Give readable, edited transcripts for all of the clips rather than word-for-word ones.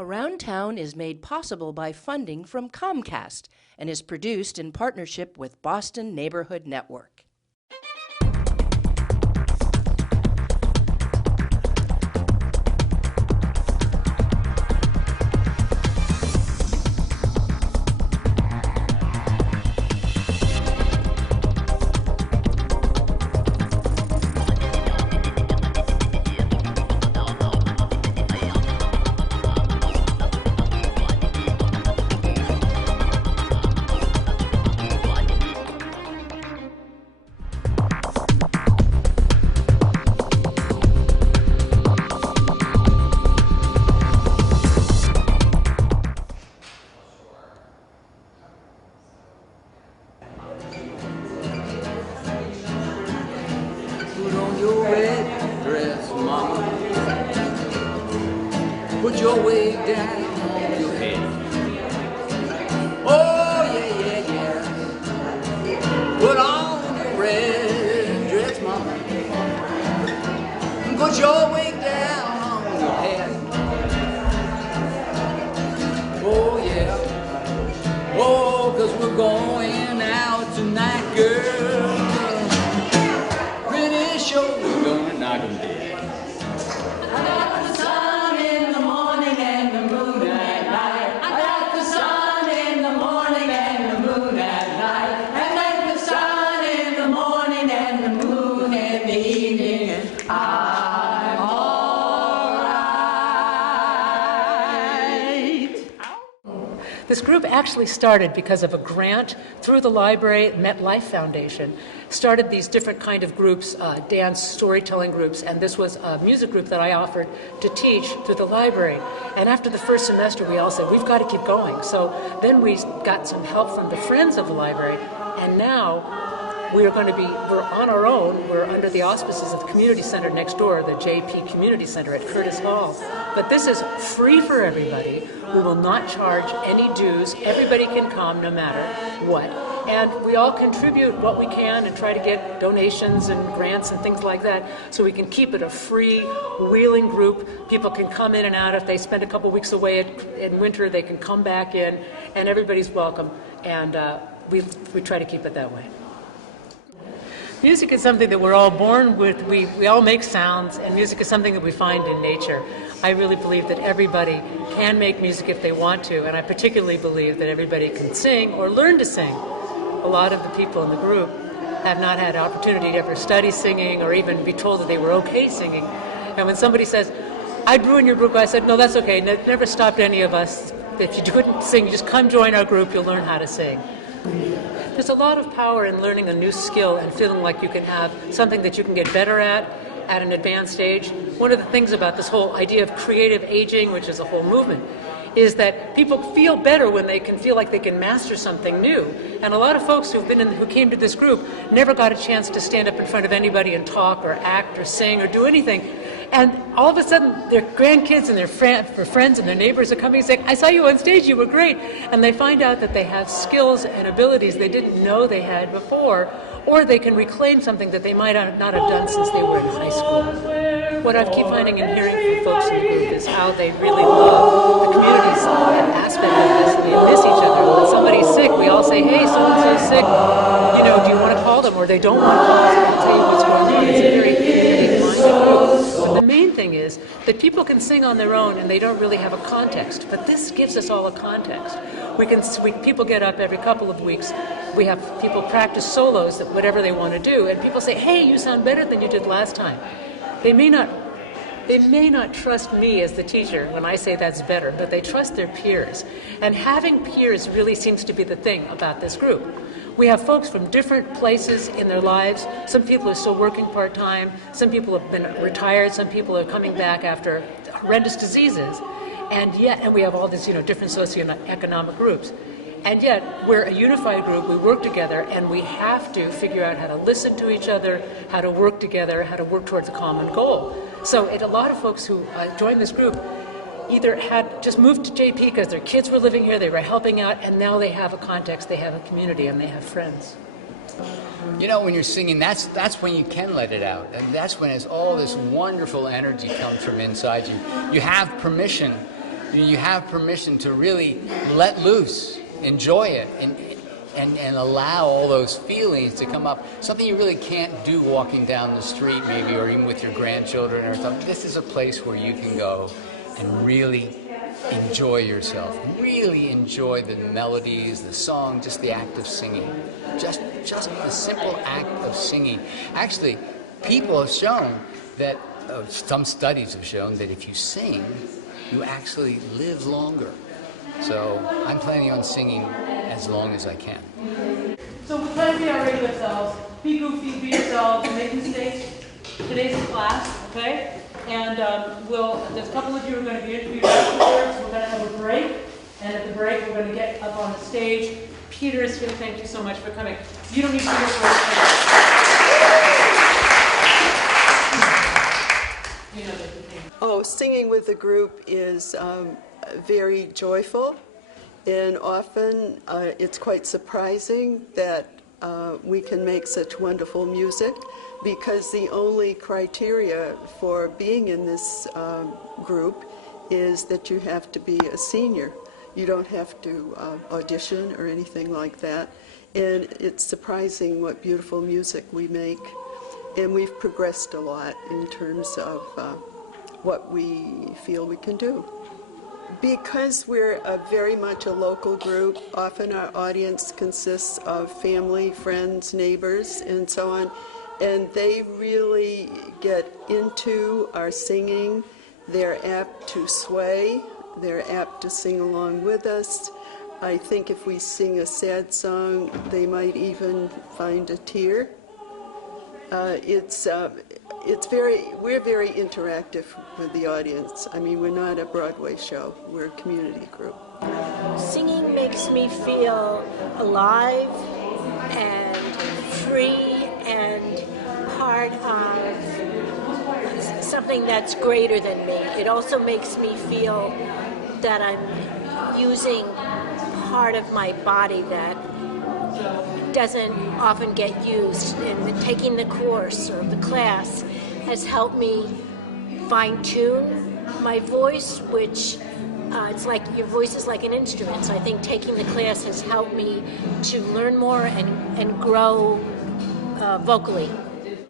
Around Town is made possible by funding from Comcast and is produced in partnership with Boston Neighborhood Network. Put your wig down on your head. Oh, yeah, yeah, yeah. Put on your red dress, mama. Put your wig down on your head. Oh, yeah. Oh, 'cause we're going out tonight, girl. Pretty sure we're gonna knock 'em dead. This group actually started because of a grant through the library. MetLife Foundation started these different kind of groups, dance, storytelling groups, and this was a music group that I offered to teach through the library. And after the first semester, we all said, we've got to keep going. So then we got some help from the Friends of the Library, and now we're on our own. We're under the auspices of the community center next door, the JP Community Center at Curtis Hall. But this is free for everybody. We will not charge any dues. Everybody can come no matter what. And we all contribute what we can and try to get donations and grants and things like that so we can keep it a free, wheeling group. People can come in and out. If they spend a couple weeks away in winter, they can come back in, and everybody's welcome. And we try to keep it that way. Music is something that we're all born with. We all make sounds, and music is something that we find in nature. I really believe that everybody can make music if they want to, and I particularly believe that everybody can sing or learn to sing. A lot of the people in the group have not had opportunity to ever study singing or even be told that they were okay singing. And when somebody says, I'd ruin your group, I said, no, that's okay. Never stopped any of us. If you couldn't sing, just come join our group, you'll learn how to sing. There's a lot of power in learning a new skill and feeling like you can have something that you can get better at an advanced age. One of the things about this whole idea of creative aging, which is a whole movement, is that people feel better when they can feel like they can master something new. And a lot of folks who came to this group never got a chance to stand up in front of anybody and talk or act or sing or do anything. And all of a sudden, their grandkids and their friends and their neighbors are coming and saying, I saw you on stage, you were great. And they find out that they have skills and abilities they didn't know they had before, or they can reclaim something that they might not have done since they were in high school. What I keep finding and hearing from folks in the group is how they really love the community aspect of this. They miss each other. When somebody's sick, we all say, hey, so-and-so's sick. You know, do you want to call them? Or they don't want to call us. I'll tell you what's going on. It's a very community-minded group. But the main thing is that people can sing on their own and they don't really have a context. But this gives us all a context. People get up every couple of weeks. We have people practice solos, whatever they want to do, and people say, hey, you sound better than you did last time. They may not trust me as the teacher when I say that's better, but they trust their peers. And having peers really seems to be the thing about this group. We have folks from different places in their lives. Some people are still working part-time. Some people have been retired. Some people are coming back after horrendous diseases. And we have all these, different socioeconomic groups. And yet, we're a unified group, we work together, and we have to figure out how to listen to each other, how to work together, how to work towards a common goal. So a lot of folks who joined this group either had just moved to JP because their kids were living here, they were helping out, and now they have a context, they have a community, and they have friends. When you're singing, that's when you can let it out. And that's when all this wonderful energy comes from inside you. You have permission you have permission to really let loose, enjoy it, and allow all those feelings to come up. Something you really can't do walking down the street maybe, or even with your grandchildren or something. This is a place where you can go and really enjoy yourself, really enjoy the melodies, the song, just the act of singing. Just the simple act of singing. Actually, people have shown that, some studies have shown that if you sing, you actually live longer. So I'm planning on singing as long as I can. So we're trying to be our regular selves. Be goofy, be yourselves, make mistakes. Today's a class, okay? And there's a couple of you who are going to be interviewed afterwards. We're going to have a break. And at the break, we're going to get up on the stage. Peter is here. Thank you so much for coming. You don't need to be here for Oh, singing with the group is very joyful, and often it's quite surprising that we can make such wonderful music, because the only criteria for being in this group is that you have to be a senior. You don't have to audition or anything like that, and it's surprising what beautiful music we make, and we've progressed a lot in terms of what we feel we can do. Because we're very much a local group, often our audience consists of family, friends, neighbors, and so on, and they really get into our singing. They're apt to sway, they're apt to sing along with us. I think if we sing a sad song, they might even find a tear. We're very interactive with the audience. I mean, we're not a Broadway show, we're a community group. Singing makes me feel alive and free and part of something that's greater than me. It also makes me feel that I'm using part of my body that doesn't often get used, and taking the course or the class has helped me fine-tune my voice, which it's like your voice is like an instrument. So I think taking the class has helped me to learn more and grow vocally.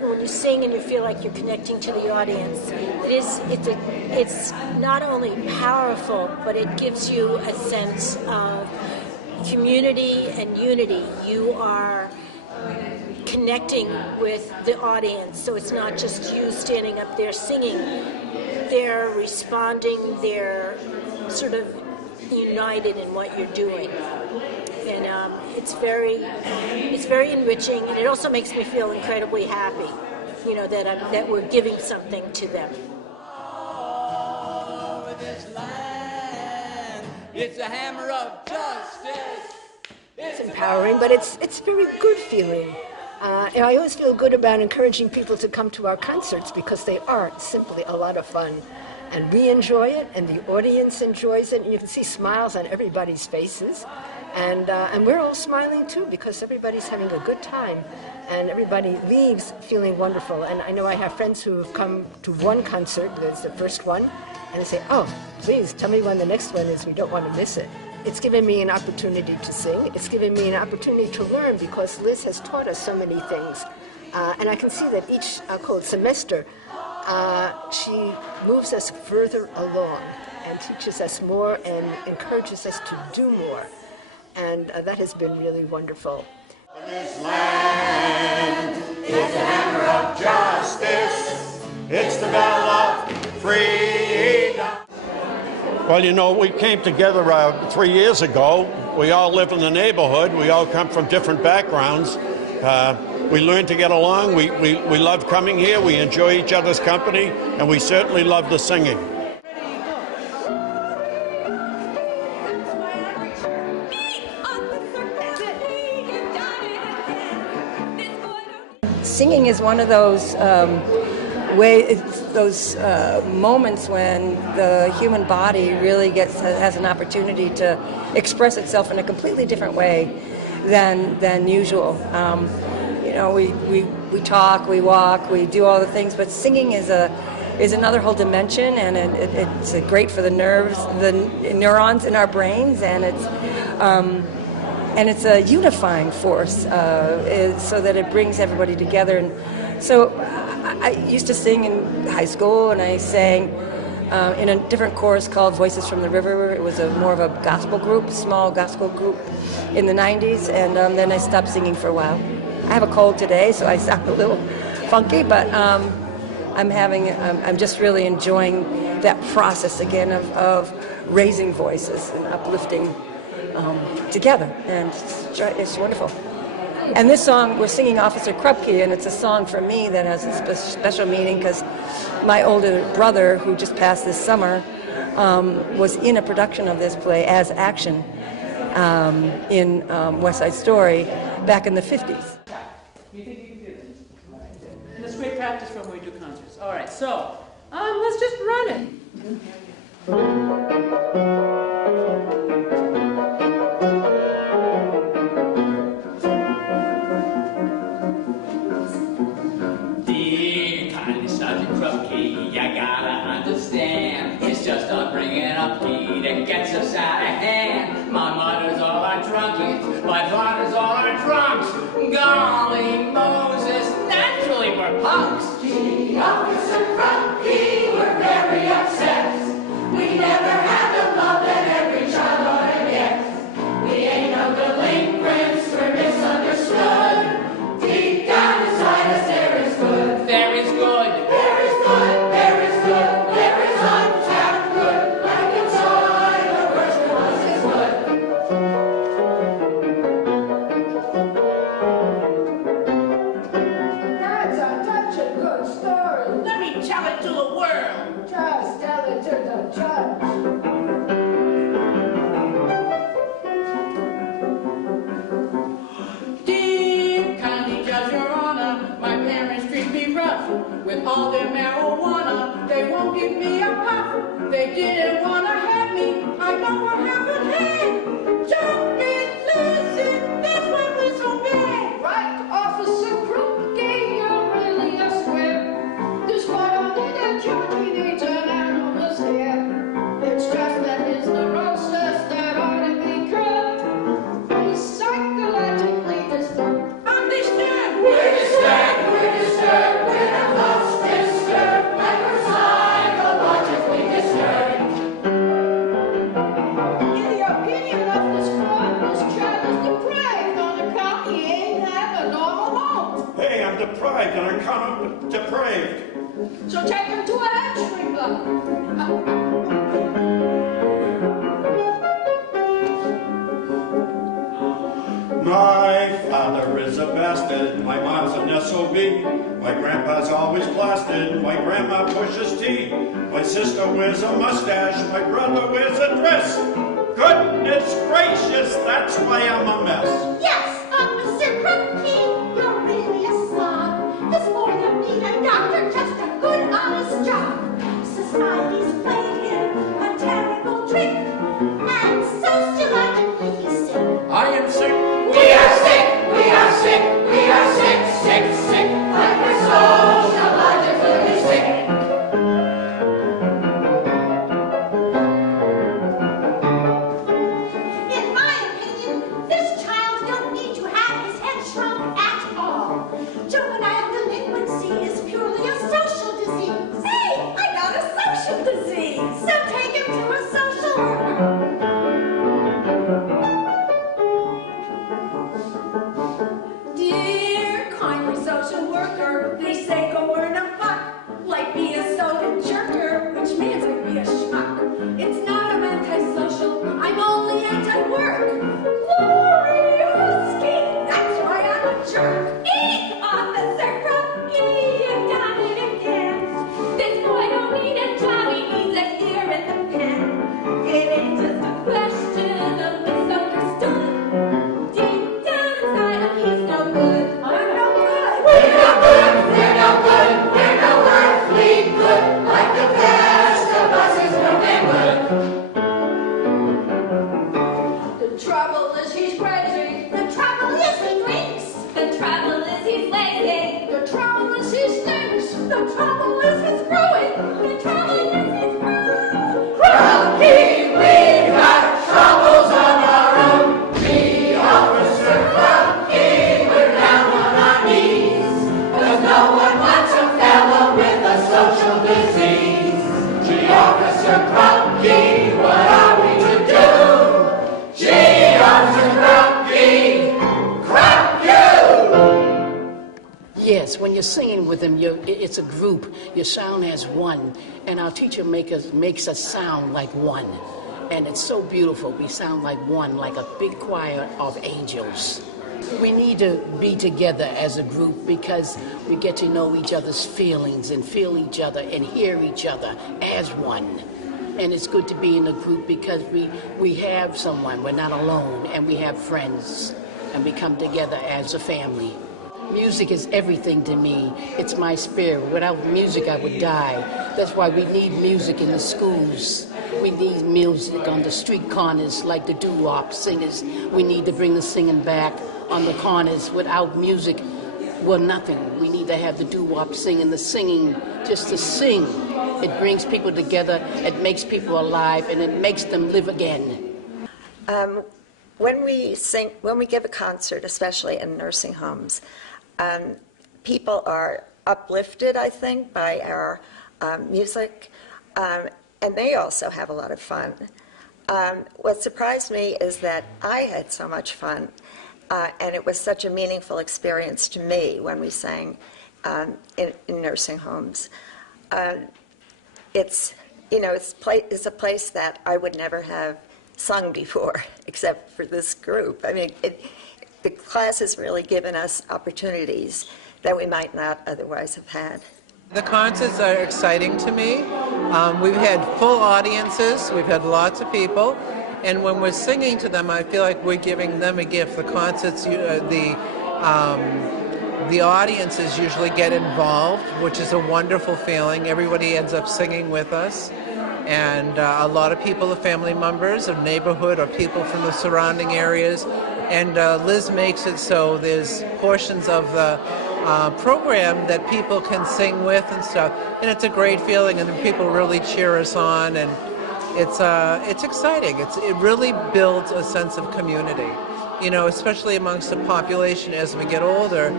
When you sing and you feel like you're connecting to the audience, it's not only powerful, but it gives you a sense of community and unity. You are connecting with the audience, so it's not just you standing up there singing. They're responding, they're sort of united in what you're doing. And it's very enriching, and it also makes me feel incredibly happy, you know, that we're giving something to them. It's a hammer of justice. It's empowering, but it's a very good feeling. And I always feel good about encouraging people to come to our concerts, because they are simply a lot of fun. And we enjoy it, and the audience enjoys it, and you can see smiles on everybody's faces. And we're all smiling too, because everybody's having a good time, and everybody leaves feeling wonderful. And I know I have friends who have come to one concert, that's the first one, and they say, "Oh, please tell me when the next one is, we don't want to miss it." It's given me an opportunity to sing. It's given me an opportunity to learn, because Liz has taught us so many things. And I can see that each semester, she moves us further along and teaches us more and encourages us to do more. And that has been really wonderful. This land is a hammer of justice. It's the bell of freedom. Well, you know, we came together 3 years ago. We all live in the neighborhood. We all come from different backgrounds. We learn to get along. We love coming here. We enjoy each other's company, and we certainly love the singing. Singing is one of those moments when the human body really has an opportunity to express itself in a completely different way than usual. You know, we talk, we walk, we do all the things, but singing is is another whole dimension, and it's great for the nerves, the neurons in our brains, and it's a unifying force, so that it brings everybody together. And so I used to sing in high school, and I sang in a different chorus called Voices from the River. It was more of a gospel group, small gospel group in the 90s, and then I stopped singing for a while. I have a cold today, so I sound a little funky, but I'm just really enjoying that process again of raising voices and uplifting together, and it's wonderful. And this song, we're singing Officer Krupke, and it's a song for me that has a special meaning because my older brother, who just passed this summer, was in a production of this play as Action in West Side Story back in the 50s. You think you can do this? And it's great practice for when we do concerts. All right, so let's just run it. Dear kindly Sergeant Krupke, you gotta understand, it's just our bringing up key that gets us out of hand. My mother's all our drunkies, my father's all our drunks. Golly Moses, naturally we're punks. Gee, Officer Krupke, we're very upset. We never had the love that every child ought to get. We ain't no delinquents, we're misunderstood. Deep down inside us there is good. There is good. There is good, there is good, there is untapped good. Like inside the worst of us is good. That's a touching good story. Let me tell it to the world. Just tell it to the judge. Dear kindly Judge, Your Honor, my parents treat me rough. With all their marijuana, they won't give me a puff. They didn't want to have me, I know what happened here. Jumping, losing, that's why we're so bad. Right, Officer Krupke, you're really a square. Despite all that junk, he needs an animal's hair. It's just that his neurosis that ought to be curbed. He's psychologically disturbed. Understand? We're disturbed, we're with a thoughts disturbed, like we're psychologically disturbed. In the opinion of this court, this child is depraved on account he ain't have a normal home. Hey, I'm deprived on account of depraved. So take him to a hamstring block. My father is a bastard, my mom's an SOB, my grandpa's always blasted, my grandma pushes tea, my sister wears a mustache, my brother wears a dress. Goodness gracious, that's why I'm a mess. Yes, Officer Krupke, you're really a slob. This boy don't need a doctor, just a good, honest job. Society's played him a terrible trick, and sociologically he's sick. I am sick. We are sick, we are sick, we are sick, sick, sick, like we're sociologically sick. In my opinion, this child don't need to have his head when you're singing with them, it's a group. Your sound as one, and our teacher makes us sound like one, and it's so beautiful. We sound like one, like a big choir of angels. We need to be together as a group because we get to know each other's feelings and feel each other and hear each other as one. And it's good to be in a group because we have someone. We're not alone, and we have friends, and we come together as a family. Music is everything to me. It's my spirit. Without music, I would die. That's why we need music in the schools. We need music on the street corners like the doo-wop singers. We need to bring the singing back on the corners. Without music, well, nothing. We need to have the doo-wop singing, the singing, just to sing. It brings people together, it makes people alive, and it makes them live again. When we give a concert, especially in nursing homes, people are uplifted, I think, by our music, and they also have a lot of fun. What surprised me is that I had so much fun, and it was such a meaningful experience to me when we sang in nursing homes. It's a place that I would never have sung before, except for this group. I mean, the class has really given us opportunities that we might not otherwise have had. The concerts are exciting to me. We've had full audiences, we've had lots of people, and when we're singing to them, I feel like we're giving them a gift. The concerts, the audiences usually get involved, which is a wonderful feeling. Everybody ends up singing with us. And a lot of people are family members of neighborhood or people from the surrounding areas. And Liz makes it so there's portions of the program that people can sing with and stuff. And it's a great feeling, and people really cheer us on. And it's exciting. It really builds a sense of community. You know, especially amongst the population as we get older,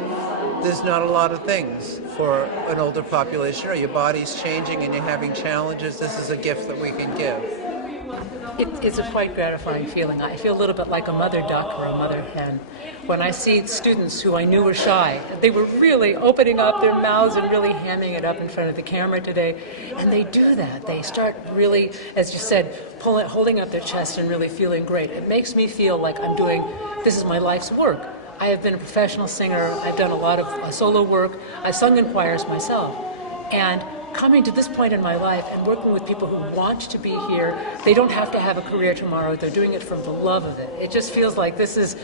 there's not a lot of things for an older population, or your body's changing and you're having challenges. This is a gift that we can give. It's a quite gratifying feeling. I feel a little bit like a mother duck or a mother hen. When I see students who I knew were shy, they were really opening up their mouths and really hamming it up in front of the camera today. And they do that. They start really, as you said, holding up their chest and really feeling great. It makes me feel like this is my life's work. I have been a professional singer. I've done a lot of solo work. I've sung in choirs myself. And coming to this point in my life and working with people who want to be here, they don't have to have a career tomorrow. They're doing it from the love of it. It just feels like this is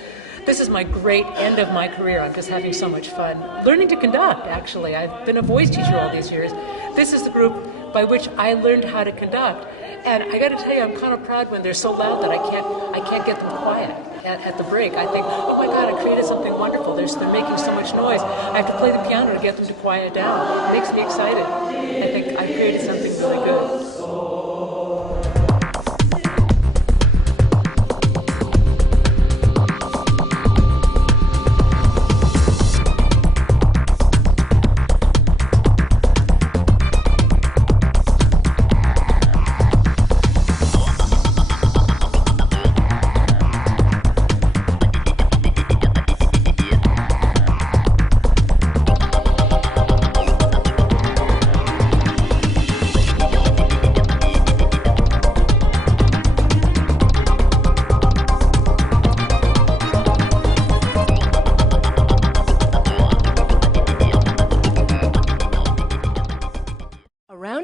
my great end of my career. I'm just having so much fun. Learning to conduct, actually. I've been a voice teacher all these years. This is the group by which I learned how to conduct. And I got to tell you, I'm kind of proud when they're so loud that I can't get them quiet. At the break, I think, oh my God, I created something wonderful. They're making so much noise. I have to play the piano to get them to quiet down. It makes me excited. I think I created something really good.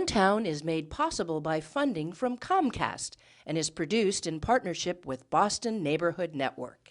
Town is made possible by funding from Comcast and is produced in partnership with Boston Neighborhood Network.